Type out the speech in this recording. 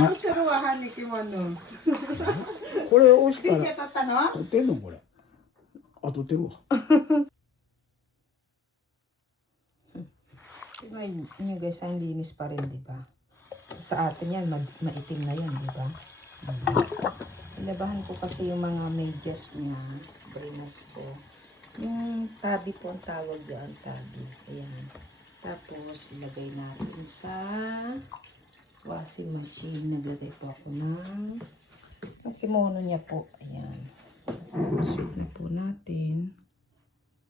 のするわ、はにきまの。これ押したピンでら取ったの取ってんのこれ。あ、取ってるわ。Ngayon guys, ang linis pa rin, di ba? Sa atin yan, maitim na yan, di ba? Ilabahan ko kasi yung mga medyas niya, brinas ko. Yung tabi po ang tawag doon, tabi. Ayan. Tapos, ilagay natin sa washing machine. Naglagay po ako ng yung kimono niya po. Ayan. Sweet na po natin.